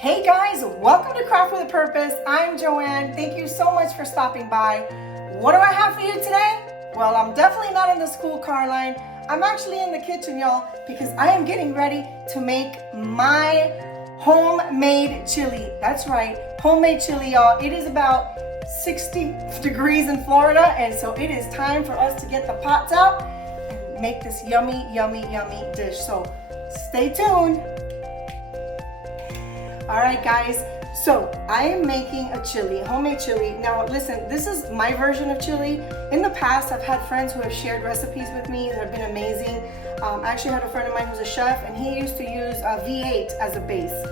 Hey guys, welcome to Craft with a Purpose. I'm Joanne. Thank you so much for stopping by. What do I have for you today? Well, I'm definitely not in the school car line. I'm actually in the kitchen, y'all, because I am getting ready to make my homemade chili. That's right, homemade chili, y'all. It is about 60 degrees in Florida, and so it is time for us to get the pots out and make this yummy, yummy, yummy dish. So stay tuned. All right, guys, so I am making a chili, homemade chili. Now, listen, this is my version of chili. In the past, I've had friends who have shared recipes with me that have been amazing. I actually had a friend of mine who's a chef, and he used to use a V8 as a base.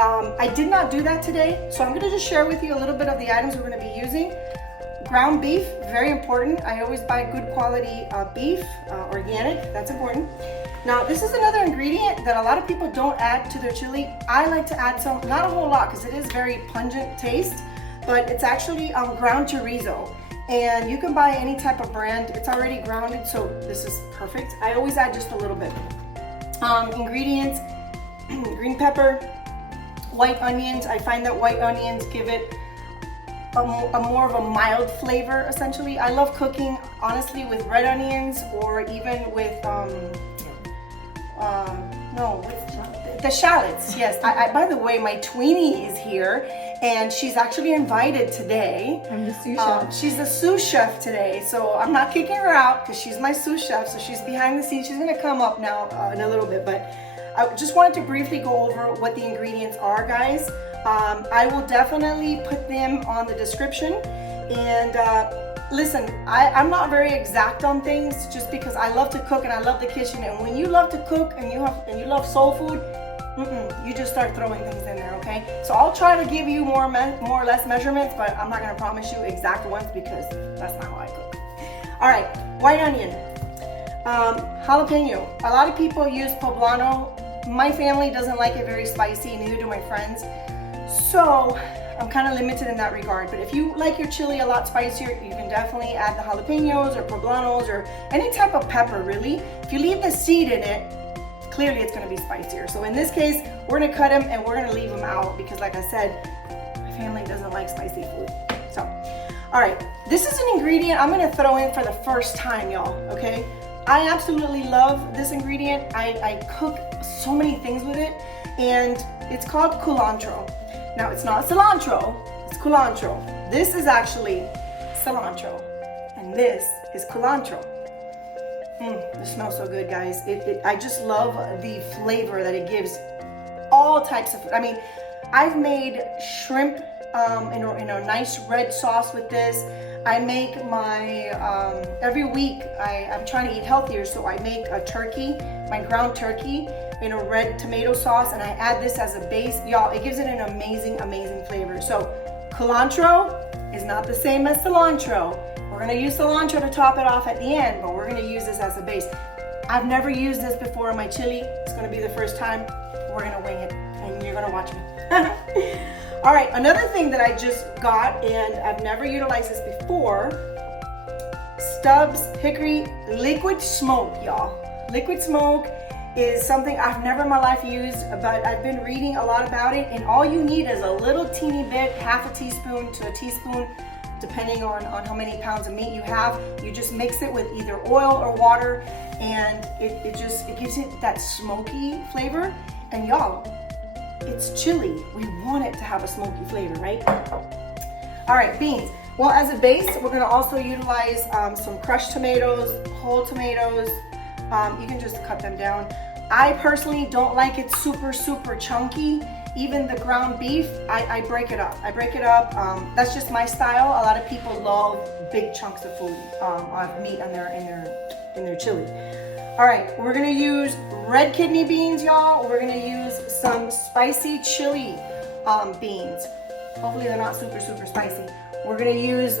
I did not do that today, so I'm gonna just share with you a little bit of the items we're gonna be using. Ground beef, very important. I always buy good quality beef, organic, that's important. Now, this is another ingredient that a lot of people don't add to their chili. I like to add some, not a whole lot, because it is very pungent taste, but it's actually ground chorizo. And you can buy any type of brand. It's already grounded, so this is perfect. I always add just a little bit. Ingredients, green pepper, white onions. I find that white onions give it a more of a mild flavor, essentially. I love cooking, honestly, with red onions or even with, the shallots, yes. By the way, my tweenie is here, and she's actually invited today. I'm the sous chef. She's the sous chef today, so I'm not kicking her out because she's my sous chef, so she's behind the scenes. She's gonna come up now in a little bit, but I just wanted to briefly go over what the ingredients are, guys. I will definitely put them on the description, and listen, I'm not very exact on things just because I love to cook and I love the kitchen. And when you love to cook and you love soul food, you just start throwing things in there, okay? So I'll try to give you more or less measurements, but I'm not gonna promise you exact ones because that's not how I cook. All right, white onion, jalapeno. A lot of people use poblano. My family doesn't like it very spicy, neither do my friends. So I'm kind of limited in that regard, but if you like your chili a lot spicier, you can definitely add the jalapenos or poblanos or any type of pepper, really. If you leave the seed in it, clearly it's going to be spicier. So in this case, we're going to cut them and we're going to leave them out because, like I said, my family doesn't like spicy food. So, all right, this is an ingredient I'm going to throw in for the first time, y'all, okay? I absolutely love this ingredient. I cook so many things with it, and it's called culantro. Now, it's not cilantro, it's culantro. This is actually cilantro, and this is culantro. It smells so good, guys. I just love the flavor that it gives all types of food. I mean, I've made shrimp in a nice red sauce with this. I make my, every week, I'm trying to eat healthier, so I make a turkey, my ground turkey, in a red tomato sauce, and I add this as a base. Y'all, it gives it an amazing, amazing flavor. So culantro is not the same as cilantro. We're gonna use cilantro to top it off at the end, but we're gonna use this as a base. I've never used this before in my chili. It's gonna be the first time. We're gonna wing it, and you're gonna watch me. All right, another thing that I just got, and I've never utilized this before, Stubbs Hickory Liquid Smoke, y'all. Liquid Smoke is something I've never in my life used, but I've been reading a lot about it, and all you need is a little teeny bit, half a teaspoon to a teaspoon, depending on how many pounds of meat you have. You just mix it with either oil or water, and it gives it that smoky flavor. And y'all, it's chili. We want it to have a smoky flavor, right? All right, beans. Well, as a base, we're gonna also utilize some crushed tomatoes, whole tomatoes. You can just cut them down. I personally don't like it super, super chunky. Even the ground beef, I break it up. That's just my style. A lot of people love big chunks of food, of meat in their chili. All right, we're gonna use red kidney beans, y'all. We're gonna use some spicy chili beans. Hopefully they're not super, super spicy. We're gonna use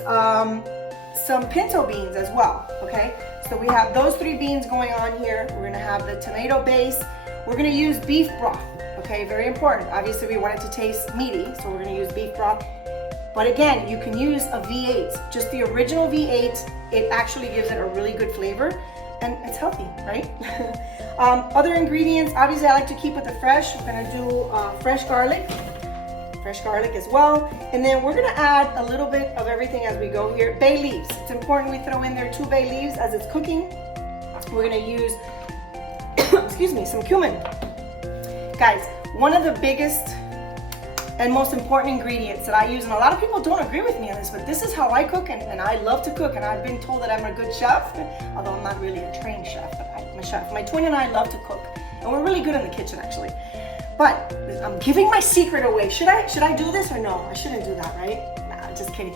some pinto beans as well, okay? So we have those three beans going on here. We're gonna have the tomato base. We're gonna use beef broth, okay? Very important. Obviously we want it to taste meaty, so we're gonna use beef broth. But again, you can use a V8, just the original V8. It actually gives it a really good flavor, and it's healthy, right? Other ingredients, obviously I like to keep with the fresh. We're gonna do fresh garlic. fresh garlic as well. And then we're gonna add a little bit of everything as we go here. Bay leaves. It's important we throw in there 2 bay leaves as it's cooking. We're gonna use, excuse me, some cumin. Guys, one of the biggest and most important ingredients that I use, and a lot of people don't agree with me on this, but this is how I cook, and I love to cook, and I've been told that I'm a good chef, although I'm not really a trained chef, but I'm a chef. My twin and I love to cook, and we're really good in the kitchen actually. But I'm giving my secret away. Should I do this or no? I shouldn't do that, right? Nah, just kidding.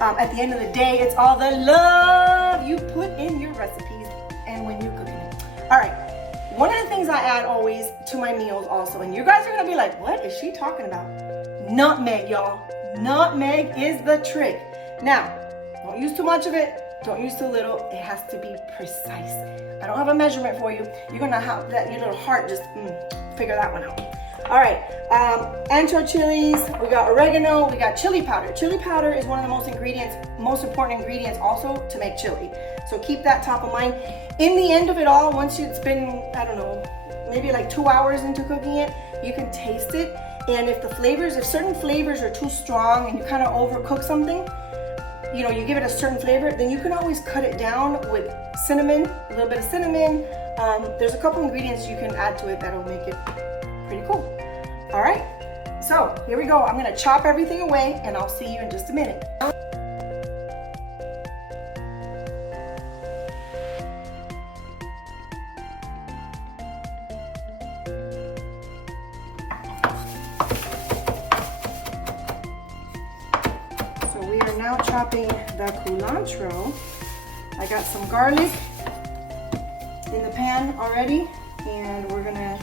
At the end of the day, it's all the love you put in your recipes and when you're cooking it. All right. One of the things I add always to my meals also, and you guys are gonna be like, what is she talking about? Nutmeg, y'all. Nutmeg is the trick. Now, don't use too much of it. Don't use too little. It has to be precise. I don't have a measurement for you. You're gonna have that, your little heart just figure that one out. All right, ancho chilies. We got oregano. We got chili powder. Chili powder is one of the most important ingredients also to make chili. So keep that top of mind. In the end of it all, once it's been, I don't know, maybe like 2 hours into cooking it, you can taste it. And if certain flavors are too strong and you kind of overcook something, you know, you give it a certain flavor, then you can always cut it down with cinnamon, a little bit of cinnamon. There's a couple ingredients you can add to it that'll make it pretty cool. All right, so here we go. I'm gonna chop everything away and I'll see you in just a minute. Now chopping the culantro. I got some garlic in the pan already, and we're gonna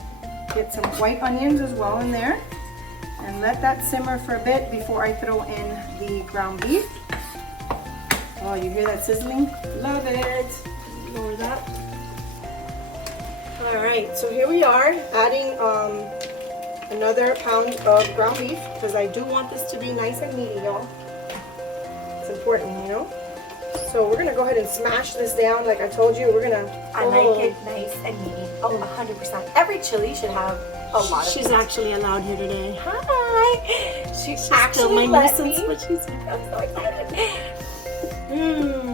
get some white onions as well in there and let that simmer for a bit before I throw in the ground beef. Oh, you hear that sizzling? Love it. Lower that. All right, so here we are adding another pound of ground beef because I do want this to be nice and meaty, y'all. Important, you know. So we're gonna go ahead and smash this down. Like I told you, we're gonna. I like it nice and meaty. Oh, 100%. Every chili should have a lot of. She's actually allowed here today. Hi. She's actually still my nuisance, but she's. I'm so excited.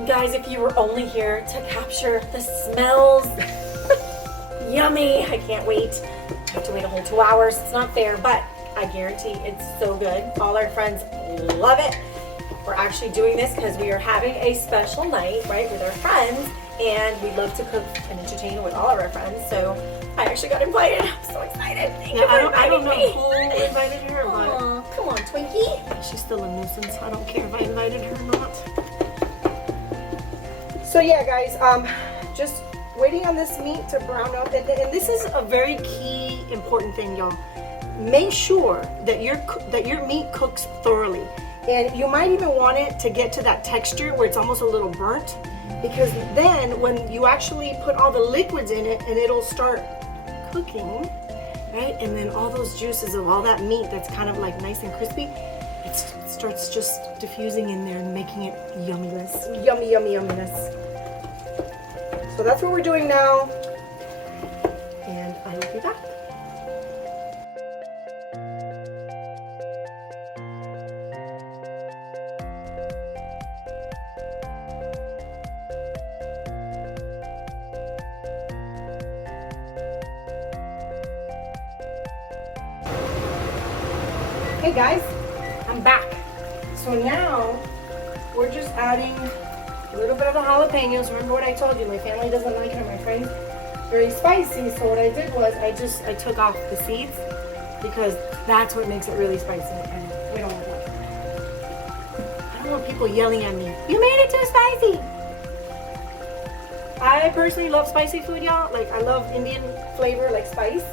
Guys, if you were only here to capture the smells. Yummy! I can't wait. I have to wait a whole 2 hours. It's not fair, but I guarantee it's so good. All our friends love it. We're actually doing this because we are having a special night, right, with our friends, and we love to cook and entertain with all of our friends. So I actually got invited. I'm so excited. Thank you for I don't know me. who invited her, but come on, Twinkie. she's still a nuisance. I don't care if I invited her or not. So yeah, guys, just waiting on this meat to brown up, and this is a very key, important thing, y'all. Make sure that your meat cooks thoroughly. And you might even want it to get to that texture where it's almost a little burnt, because then when you actually put all the liquids in it and it'll start cooking, right? And then all those juices of all that meat that's kind of like nice and crispy, it starts just diffusing in there and making it yumminess. Yummy, yummy, yumminess. So that's what we're doing now. And I will be back. Hey guys, I'm back. So now we're just adding a little bit of the jalapeños. Remember what I told you, my family doesn't like it and my friends very spicy. So what I did was I took off the seeds because that's what makes it really spicy, and we don't want that. I don't want people yelling at me, you made it too spicy. I personally love spicy food, y'all. Like I love Indian flavor, like spice,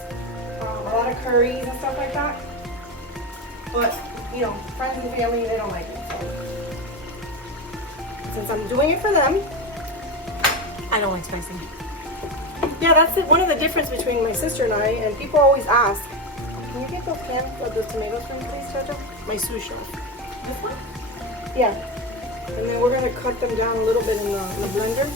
a lot of curries and stuff like that. But, you know, friends and family, they don't like it. So, since I'm doing it for them, I don't like spicy. Yeah, that's one of the difference between my sister and I. And people always ask, can you get those cans of those tomatoes for me, please, Jojo? My sous chef. This one? Yeah. And then we're going to cut them down a little bit in the blender.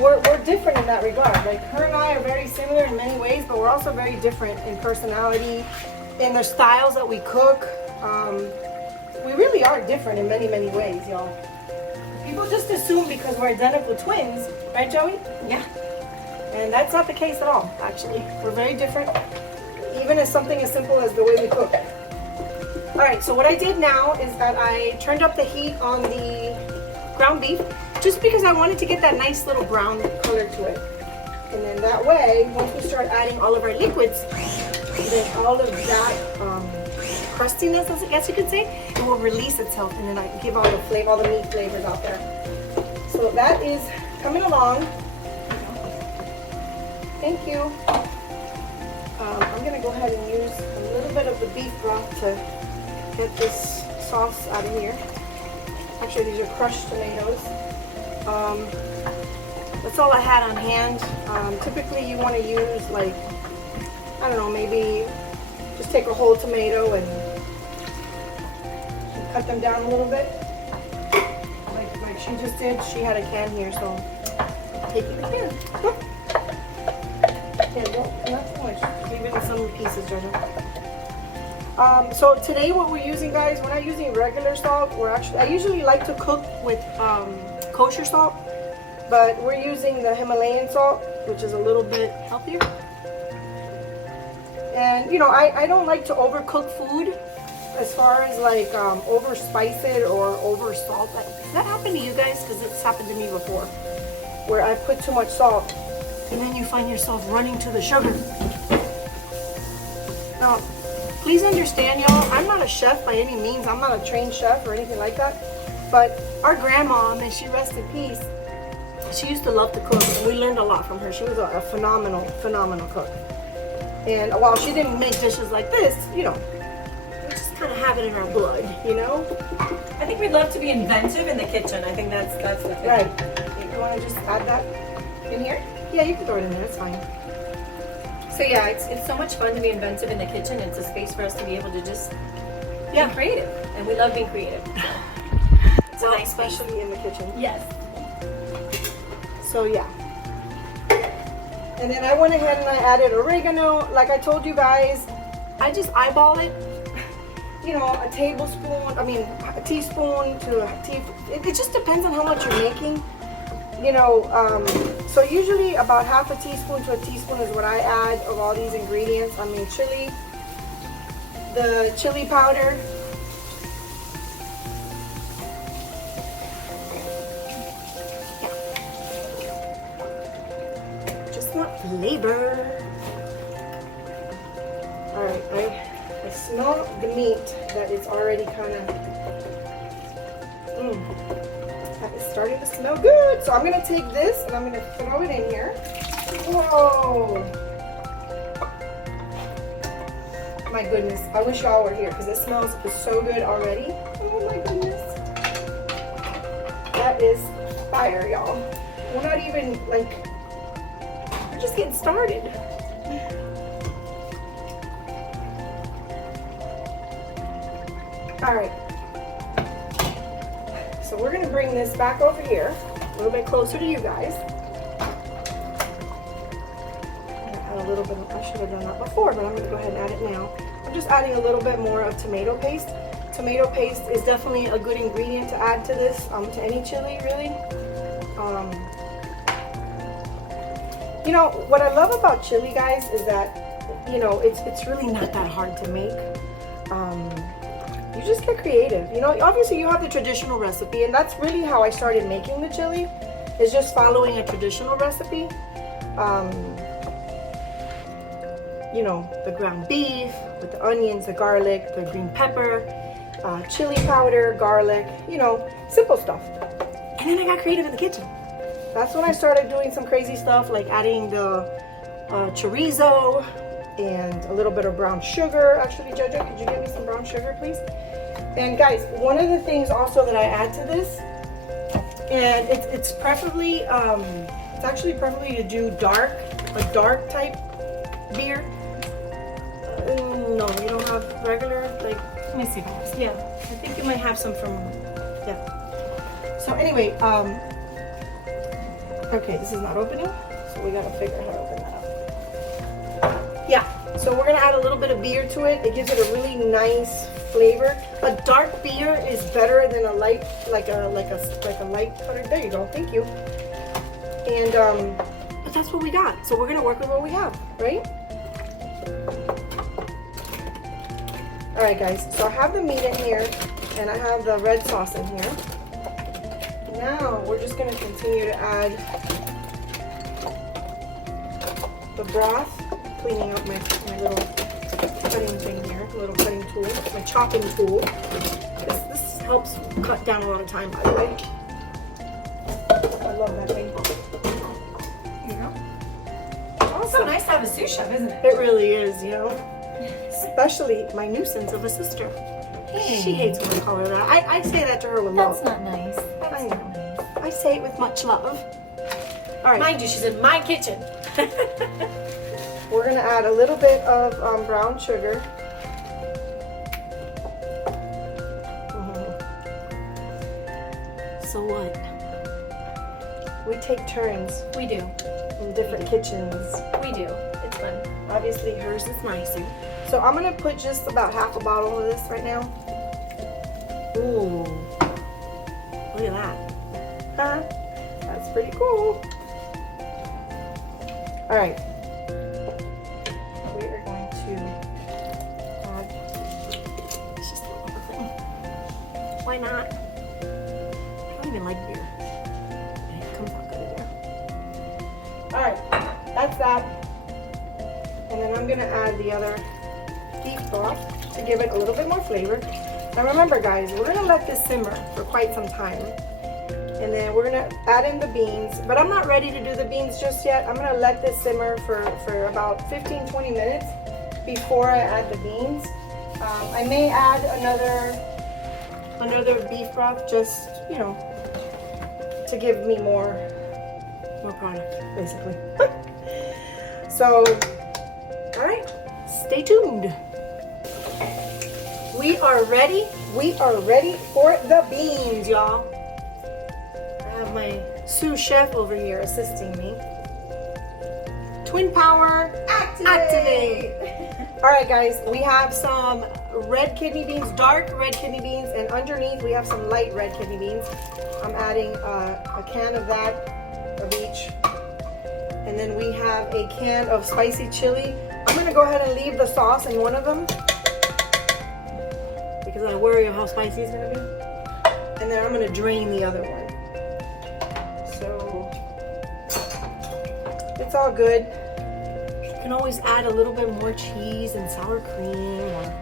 we're different in that regard. Like her and I are very similar in many ways, but we're also very different in personality, in the styles that we cook. We really are different in many, many ways, y'all. People just assume because we're identical twins, right, Joey? Yeah. And that's not the case at all, actually. We're very different, even as something as simple as the way we cook. All right, so what I did now is that I turned up the heat on the ground beef, just because I wanted to get that nice little brown color to it. And then that way, once we start adding all of our liquids, then all of that crustiness, I guess you could say, it will release itself, and then I can give all the flavor, all the meat flavors out there. So that is coming along. Thank you. I'm gonna go ahead and use a little bit of the beef broth to get this sauce out of here. Actually, these are crushed tomatoes. That's all I had on hand. Typically, you want to use like, I don't know, maybe just take a whole tomato and cut them down a little bit, like she just did. She had a can here, so I'm taking the can. Okay, not too much. Leave it in some pieces, Jojo. So today, what we're using, guys, we're not using regular salt. I usually like to cook with kosher salt, but we're using the Himalayan salt, which is a little bit healthier. And you know, I don't like to overcook food, as far as like over spice it or over salt. Does that happen to you guys? Because it's happened to me before, where I put too much salt, and then you find yourself running to the sugar. Now, please understand, y'all, I'm not a chef by any means. I'm not a trained chef or anything like that. But our grandma, may she rest in peace, she used to love to cook, and we learned a lot from her. She was a phenomenal, phenomenal cook. And while she didn't make dishes like this, you know, we just kind of have it in our blood, you know? I think we'd love to be inventive in the kitchen. I think that's the thing. Right. You want to just add that in here? Yeah, you can throw it in there. It's fine. So yeah, it's so much fun to be inventive in the kitchen. It's a space for us to be able to just be creative, and we love being creative. It's Well, a nice space. especially in the kitchen. Yes. So yeah. And then I went ahead and I added oregano. Like I told you guys, I just eyeball it. You know, a tablespoon, a teaspoon to a teaspoon. It just depends on how much you're making. You know, so usually about half a teaspoon to a teaspoon is what I add of all these ingredients. Chili, the chili powder. Flavor. All right, I smell the meat that is already kind of, that is starting to smell good. So I'm gonna take this and I'm gonna throw it in here. Whoa. My goodness, I wish y'all were here because it smells so good already. Oh my goodness. That is fire, y'all. We're not even like, just getting started. All right. So we're gonna bring this back over here, a little bit closer to you guys. I'm gonna add a little bit of, I should have done that before, but I'm gonna go ahead and add it now. I'm just adding a little bit more of tomato paste. Tomato paste is definitely a good ingredient to add to this, to any chili, really. You know, what I love about chili, guys, is that, you know, it's really not that hard to make. You just get creative. You know, obviously you have the traditional recipe, and that's really how I started making the chili, is just following a traditional recipe. You know, the ground beef with the onions, the garlic, the green pepper, chili powder, garlic, you know, simple stuff. And then I got creative in the kitchen. That's when I started doing some crazy stuff, like adding the chorizo and a little bit of brown sugar. Actually, Jojo, could you give me some brown sugar, please? And guys, one of the things also that I add to this, and it's preferably, it's actually preferably to do a dark type beer. No, you don't have regular, like, Let me see, guys. yeah, I think you might have some from, yeah. So anyway, Okay, this is not opening, so we gotta figure out how to open that up. Yeah, so we're gonna add a little bit of beer to it. It gives it a really nice flavor. A dark beer is better than a light, like a light colored. There you go. Thank you. And but that's what we got. So we're gonna work with what we have, right? All right, guys. So I have the meat in here, and I have the red sauce in here. Now we're just gonna continue to add the broth, cleaning up my little cutting thing here, little cutting tool, my chopping tool. This helps cut down a lot of time, by the way. I love that thing. It's so nice to have a sous chef, isn't it? It really is, you know. Especially my nuisance of a sister. Hey. She hates when I call her that. I say that to her with love. That's not nice. I know. I say it with much love. All right. Mind you, she's in my kitchen. We're gonna add a little bit of brown sugar. So what? We take turns We do. in different kitchens. We do. It's fun. Obviously hers is nicer. So I'm gonna put just about half a bottle of this right now. Ooh, look at that. Huh? That's pretty cool. All right. We are going to add just a little thing. Why not? I don't even like beer. It comes out good in there. All right, that's that. And then I'm gonna add the other beef broth to give it a little bit more flavor. Now remember, guys, we're gonna let this simmer for quite some time. And then we're gonna add in the beans, but I'm not ready to do the beans just yet. I'm gonna let this simmer for about 15-20 minutes before I add the beans. I may add another beef broth, just, you know, to give me more product, basically. So, all right, stay tuned. We are ready. We are ready for the beans, y'all. I have my sous chef over here assisting me. Twin power, activate. All right, guys, we have some red kidney beans, dark red kidney beans, and underneath we have some light red kidney beans. I'm adding a can of that, of each. And then we have a can of spicy chili. I'm gonna go ahead and leave the sauce in one of them because I worry of how spicy it's gonna be. And then I'm gonna drain the other one. So it's all good. You can always add a little bit more cheese and sour cream, or,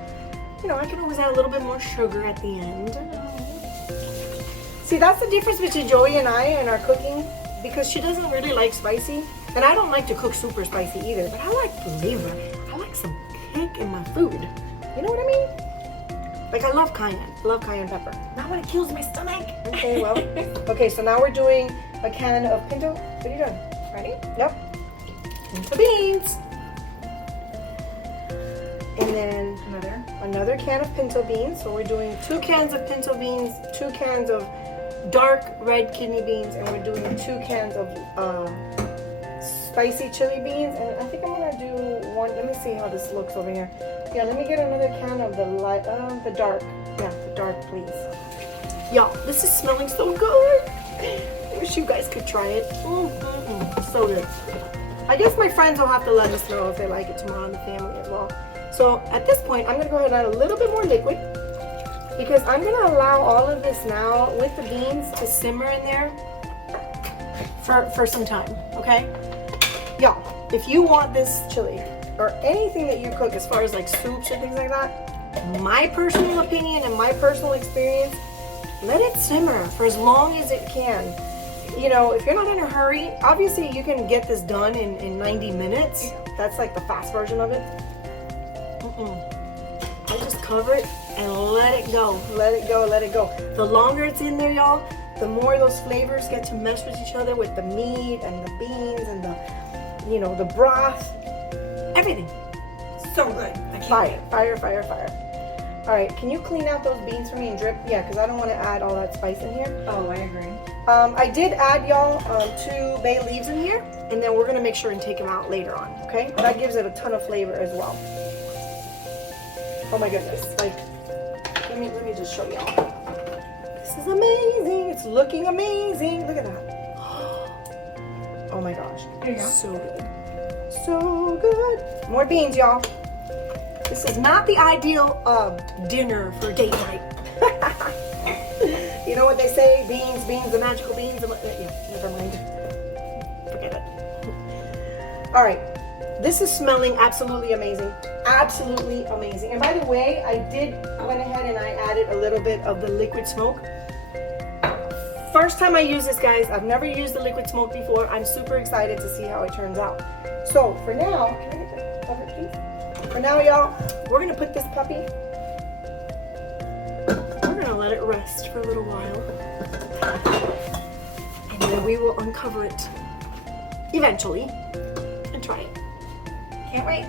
you know, I can always add a little bit more sugar at the end. See, that's the difference between Joey and I in our cooking, because she doesn't really like spicy. And I don't like to cook super spicy either, but I like flavor. I like some kick in my food. You know what I mean? Like, I love cayenne pepper. Not when it kills my stomach. Okay, well, okay, so now we're doing a can of pinto. What are you doing? Ready? Yep. Pinto beans. And then another can of pinto beans. So we're doing 2 cans of pinto beans, 2 cans of dark red kidney beans, and we're doing 2 cans of spicy chili beans. And I think I'm gonna do one. Let me see how this looks over here. Yeah, let me get another can of the light, the dark. Yeah, the dark, please. Y'all, this is smelling so good. I wish you guys could try it. So good. I guess my friends will have to let us know if they like it tomorrow in the family as well. So at this point, I'm gonna go ahead and add a little bit more liquid, because I'm gonna allow all of this now with the beans to simmer in there for some time, okay? Y'all, if you want this chili or anything that you cook as far as like soups or things like that, my personal opinion and my personal experience, let it simmer for as long as it can. You know, if you're not in a hurry, obviously you can get this done in 90 minutes. That's like the fast version of it. I just cover it and let it go. Let it go, let it go. The longer it's in there, y'all, the more those flavors get to mesh with each other, with the meat and the beans and the, you know, the broth, everything. So good. Fire, fire, fire, fire. All right, can you clean out those beans for me and drip? Yeah, because I don't want to add all that spice in here. Oh, I agree. I did add, y'all, 2 bay leaves in here, and then we're gonna make sure and take them out later on, okay? That gives it a ton of flavor as well. Oh my goodness, like, let me just show y'all. This is amazing, it's looking amazing. Look at that. Oh my gosh, There you go. so good. So good. More beans, y'all. This is not the ideal dinner for date night. You know what they say? Beans, the magical beans. Yeah, never mind. Forget it. All right. This is smelling absolutely amazing. Absolutely amazing. And by the way, I went ahead and I added a little bit of the liquid smoke. First time I use this, guys. I've never used the liquid smoke before. I'm super excited to see how it turns out. So for now, can I get the cover, please? For now, y'all, we're gonna put this puppy. We're gonna let it rest for a little while, and then we will uncover it eventually and try it. Can't wait.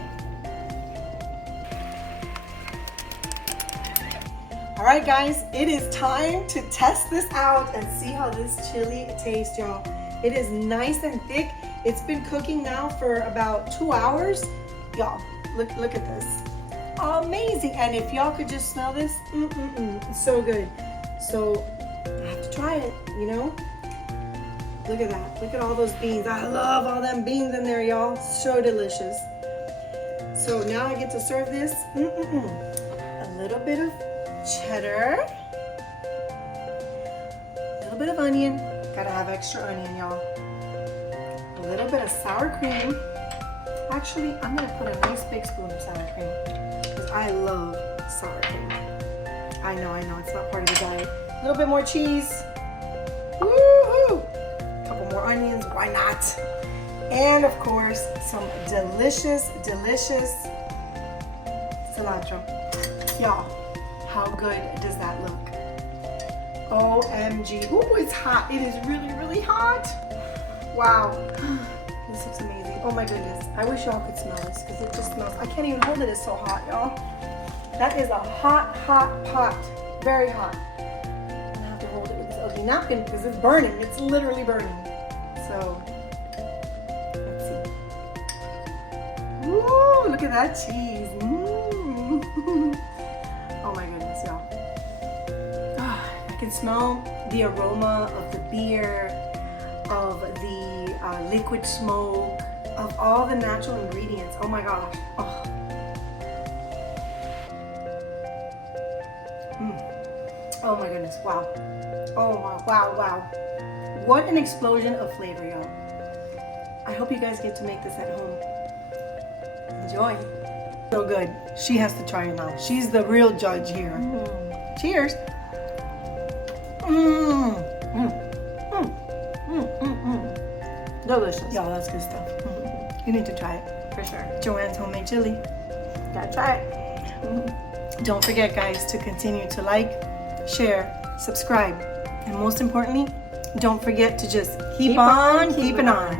All right, guys, it is time to test this out and see how this chili tastes, y'all. It is nice and thick. It's been cooking now for about 2 hours. Y'all, look at this. Amazing. And if y'all could just smell this, it's so good. So I have to try it, you know? Look at that. Look at all those beans. I love all them beans in there, y'all. So delicious. So now I get to serve this. A little bit of cheddar, a little bit of onion. Gotta have extra onion, y'all. A little bit of sour cream. Actually, I'm gonna put a nice big spoon of sour cream because I love sour cream. I know, it's not part of the diet. A little bit more cheese. Woohoo! A couple more onions, why not? And of course, some delicious cilantro. Y'all, how good does that look? OMG. Ooh, it's hot. It is really hot. Wow. This looks amazing. Oh my goodness. I wish y'all could smell this because it just smells. I can't even hold it. It's so hot, y'all. That is a hot pot. Very hot. I'm gonna have to hold it with this ugly napkin because it's burning. It's literally burning. So, let's see. Ooh, look at that cheese. Oh my goodness, y'all. I can smell the aroma of the beer, of the liquid smoke, of all the natural ingredients. Oh my gosh. Oh. Oh my goodness. Wow. Oh wow. What an explosion of flavor, y'all. I hope you guys get to make this at home. Enjoy. So good. She has to try it now. She's the real judge here. Cheers. Delicious. Y'all, that's good stuff. You need to try it. For sure. Joanne's homemade chili. Gotta try it. Don't forget, guys, to continue to like, share, subscribe, and most importantly, don't forget to just keep on keeping on.